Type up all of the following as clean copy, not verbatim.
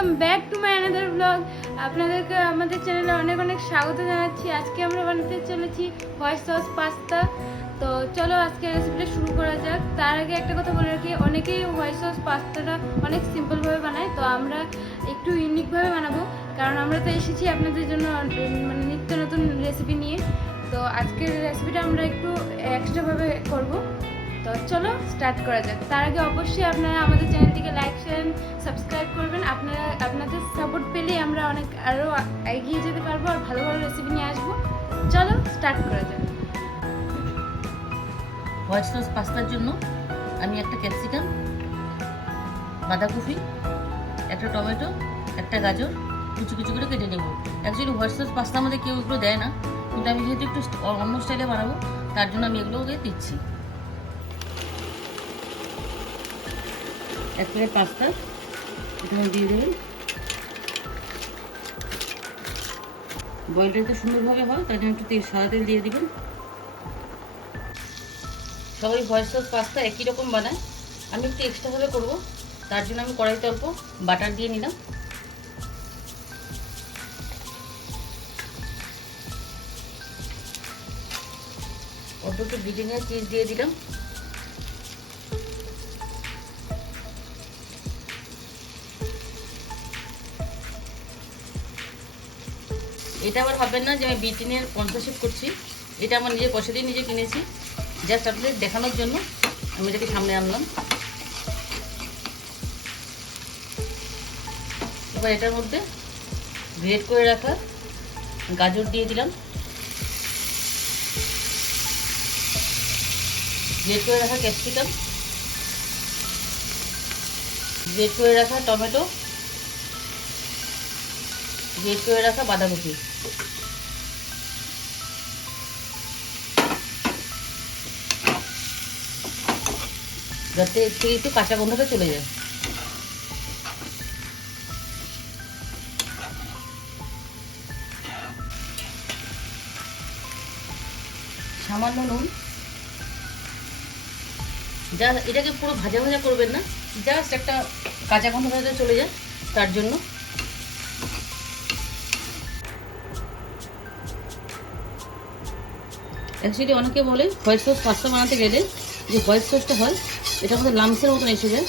Welcome back to my another blog. আপনাদেরকে আমাদের চ্যানেলে অনেক অনেক স্বাগত জানাচ্ছি। আজকে আমরা বানাতে চলেছি হোয়াইট সস পাস্তা। তো চলো আজকে রেসিপিটা শুরু করা যাক। তার আগে একটা কথা বলে রাখি, অনেকেই হোয়াইট সস পাস্তাটা অনেক সিম্পলভাবে বানায়, তো আমরা একটু ইউনিকভাবে বানাবো, কারণ আমরা তো এসেছি আপনাদের জন্য মানে নিত্য নতুন রেসিপি নিয়ে। তো আজকের রেসিপিটা আমরা একটু এক্সট্রাভাবে করবো। তো চলো স্টার্ট করা যাক। তার আগে অবশ্যই আপনারা আমাদের চ্যানেলটিকে লাইক শেয়ার সাবস্ক্রাইব করবেন। আপনাদের সাপোর্ট পেলেই আমরা আরও এগিয়ে যেতে পারবো আর ভালো ভালো রেসিপি নিয়ে আসবো। চলো স্টার্ট করা যাক। হোয়াইট সস পাস্তার জন্য আমি একটা ক্যাপসিকাম, বাঁধাকপি, একটা টমেটো, একটা গাজর কুচি কুচি করে কেটে নেব। অ্যাকচুয়ালি হোয়াইট সস পাস্তা আমাদের কেউ এগুলো দেয় না, কিন্তু আমি যেহেতু একটু অন্য স্টাইলে বানাবো তার জন্য আমি এগুলোকে দিচ্ছি। এক প্লেট পাস্তা এখানে দিয়ে দেবেন। বয়েলটা একটু সুন্দরভাবে হয়, তার জন্য একটু সাদা তেল দিয়ে দেবেন। সবাই হোয়াইট সস পাস্তা একই রকম বানায়, আমি একটু এক্সট্রাভাবে করবো, তার জন্য আমি কড়াইতে অল্প বাটার দিয়ে নিলাম। অল্প একটু ব্রিটানিয়া চিজ দিয়ে দিলাম। এটা আবার ভাববেন না যে আমি ব্রিটানিয়ার স্পন্সরশিপ করছি, এটা আমার নিজের পয়সা দিয়ে নিজে কিনেছি, জাস্ট আপনাদের দেখানোর জন্য আমি এটাকে সামনে আনলাম। এবার এটার মধ্যে গ্রেট করে রাখা গাজর দিয়ে দিলাম, গ্রেট করে রাখা ক্যাপসিকাম, গ্রেট করে রাখা টমেটো, গ্রেট করে রাখা বাঁধাকপি। যাতে এর থেকে একটু কাঁচা গন্ধটা চলে যায়। সামান্য নুন, যা এটাকে পুরো ভাজা ভাজা করবেন না, জাস্ট একটা কাঁচা গন্ধটা চলে যায় তার জন্য। অ্যাকচুয়ালি অনেকে বলে হোয়াইট সস পাস্তা বানাতে গেলে যে হোয়াইট সসটা হয় এটা আমাদের লামসের মতন এসে যায়,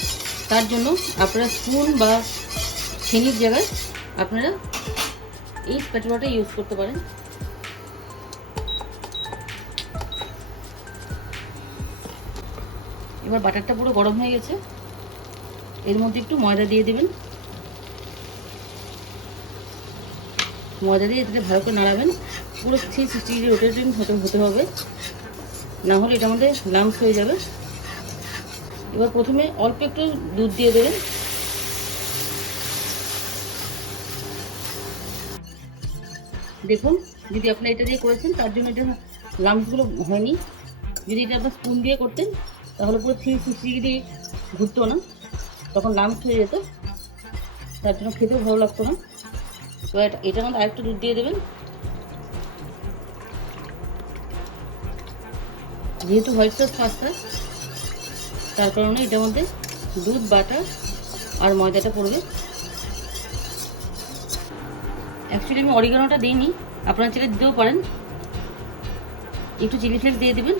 তার জন্য আপনারা স্পুন বা ছিনির জায়গায় আপনারা এই স্প্যাচুলাটা ইউজ করতে পারেন। এবার বাটারটা পুরো গরম হয়ে গেছে, এর মধ্যে একটু ময়দা দিয়ে দেবেন। ময়দা দিয়ে এটাকে ভালো করে নাড়াবেন, পুরো 360 ডিগ্রি রোটেটিং হতে হবে, না হলে এটার মধ্যে লাম্পস হয়ে যাবে। এবার প্রথমে অল্প একটু দুধ দিয়ে দেবেন। দেখুন, যদি আপনি এটা দিয়ে করেছেন তার জন্য এটা লাম্পসগুলো হয়নি। যদি এটা আপনার স্পুন দিয়ে করতেন তাহলে পুরো 360 ডিগ্রি ঘুরতো না, তখন লাম্পস হয়ে যেত, তার জন্য খেতেও ভালো লাগতো না। তো এটার মধ্যে আরেকটু দুধ দিয়ে দেবেন। যেহেতু হোয়াইট সস পাস্তা, তার কারণে এটার মধ্যে দুধ, বাটার আর ময়দাটা পড়বে। অ্যাকচুয়ালি আমি অরিগানোটা দিইনি, আপনারা চাইলে দিতেও পারেন। একটু চিলি ফ্লেক্স দিয়ে দেবেন,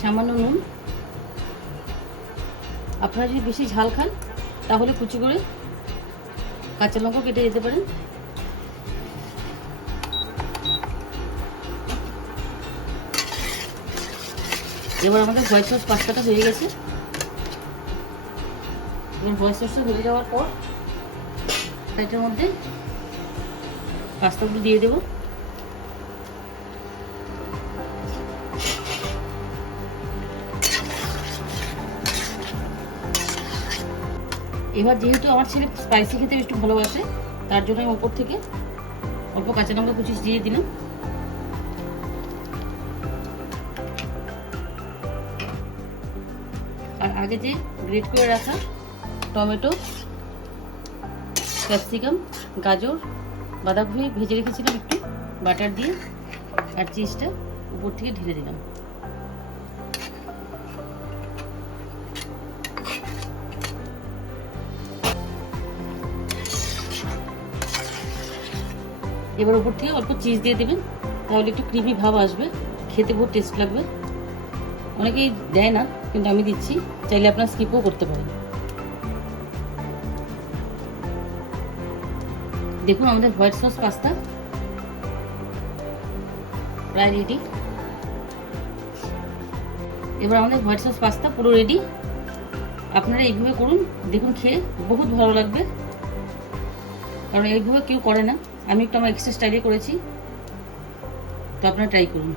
সামান্য নুন। আপনারা যদি বেশি ঝাল খান তাহলে কুচি করে কাঁচা লঙ্কা কেটে দিতে পারেন। এবার আমাদের হোয়াইট সস পাস্তাটা হয়ে গেছে। এবার হোয়াইট সসটা হয়ে যাওয়ার পর এটার মধ্যে পাস্তাগুলো দিয়ে দেবো। এবার যেহেতু আমার ছেলে স্পাইসি খেতে একটু ভালোবাসে, তার জন্য আমি ওপর থেকে অল্প কাঁচা লঙ্কা কুচি দিয়ে দিলাম। আর আগে যে গ্রেট করে রাখা টমেটো, ক্যাপসিকাম, গাজর, বাঁধাকপি ভেজে রেখেছিলাম একটু বাটার দিয়ে, আর চিজটা উপর থেকে ঢেলে দিলাম। এবার উপর থেকে অল্প চিজ দিয়ে দেবেন, তাহলে একটু ক্রিমি ভাব আসবে, খেতে বহুত টেস্ট লাগবে। অনেকেই দেয় না, কিন্তু আমি দিচ্ছি, চাইলে আপনারা স্কিপও করতে পারেন। দেখুন আমাদের হোয়াইট সস পাস্তা প্রায় রেডি। এবার আমাদের হোয়াইট সস পাস্তা পুরো রেডি। আপনারা এইভাবে করুন, দেখুন খেয়ে বহুত ভালো লাগবে, কারণ এইভাবে কেউ করে না। আমি একটু আমার এক্সট্রা স্টাইলে করেছি, তো আপনারা ট্রাই করুন।